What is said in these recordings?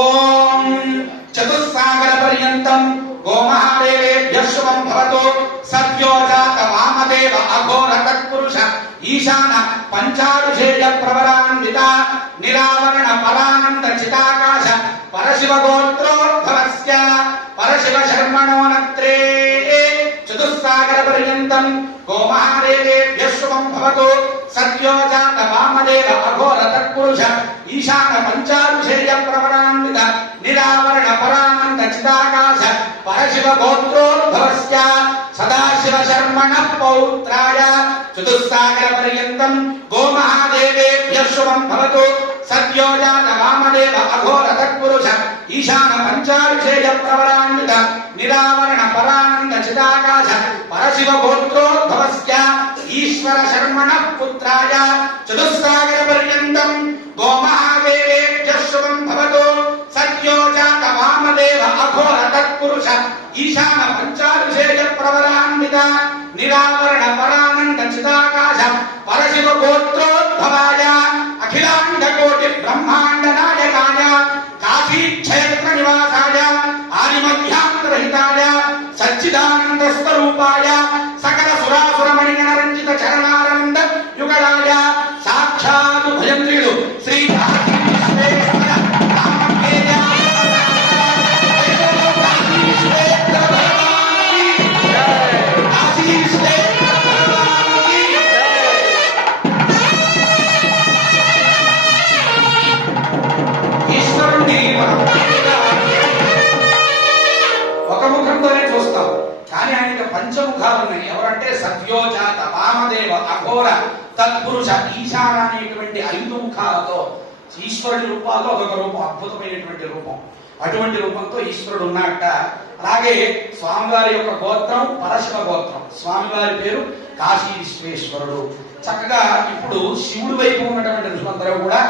ఓం చతుస్సాగర పర్యంతం గోమహాదేవేభ్యః శుభం భవతు. సద్యో జాత వామదేవ అఘోర తత్పురుష ఈశాన పంచారుషేయ ప్రవరాన్విత నిరావరణ పరానంద చితాకాశ పరశివ గోత్రోద్భవస్య పరశివ శర్మణోనత్రే చతుస్సాగర పర్యంతం గోమహాదేవేభ్యః శుభం భవతు. సద్యో జాత వామదేవ అఘోర తత్పురుష ఈశాన పంచారుషేయ ప్రవరాన్విత నిరావరణ పరానంద చితాకాశ పరశివ గోత్రోద్భవస్య సదాశివ శర్మణః పౌత్రాయ చతుస్సాగర పర్యంతం గోమహాదేవేభ్యః శుభం భవతు. సద్యో జాత వామదేవ అఘోర తత్పురుష ఈశాన పంచారుషేయ ప్రవరాన్విత నిరావరణ పరానంద చిదాకాశ పరశివ గోత్రోద్భవస్య ఈశ్వర శర్మణః పుత్రాయ చతుస్సాగర పర్యంతం గోమహాదేవేభ్యః శుభం భవతు. సద్యో జాత వామదేవ అఘోర తత్పురుష ఈశాన పంచారుషేయ ప్రవరాన్విత నిరావరణ పరానంద చిదాకాశ పరశివ గోత్రోద్భవాయ అఖిలాండ కోటి బ్రహ్మాండ నాయకాయ కాశీ క్షేత్ర నివాసాయ ఆదిమధ్యాంతరహితాయ సచ్చిదానంద స్వరూపాయ సకల సురాసుర మణిగణ రంజిత చరణానంద యుగళాయ సాక్షాత్ భయంత్రుడు శ్రీ ఒక ముఖంతోనే చూస్తాం, కానీ ఆయనకి పంచముఖాలు ఉన్నాయి. ఎవరంటే సద్యోజాత వామదేవ అఘోర తత్పురుష ఈశాన అనేటువంటి 5 ముఖాలతో ఈశ్వరుడి రూపాల్లో ఒక రూపం, అద్భుతమైనటువంటి రూపం. అటువంటి రూపంతో ఈశ్వరుడు ఉన్నట్ట. అలాగే స్వామివారి యొక్క గోత్రం పరశివ గోత్రం. స్వామివారి పేరు కాశీ విశ్వేశ్వరుడు. చక్కగా ఇప్పుడు శివుడి వైపు ఉన్నటువంటి ఋషులందరూ కూడా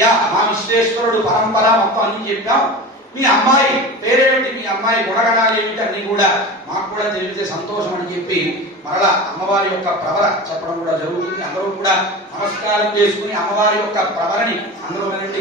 యా మా విశ్వేశ్వరుడు పరంపర మొత్తం అన్ని చెప్పాం, మీ అమ్మాయి పేరేమిటి, మీ అమ్మాయి గుణగణాలు ఏమిటి అన్ని కూడా మాకు కూడా తెలిపితే సంతోషం అని చెప్పి మరలా అమ్మవారి యొక్క ప్రవర చెప్పడం కూడా జరుగుతుంది. అందరూ కూడా నమస్కారం చేసుకుని అమ్మవారి యొక్క ప్రవరని అందరూ వినండి.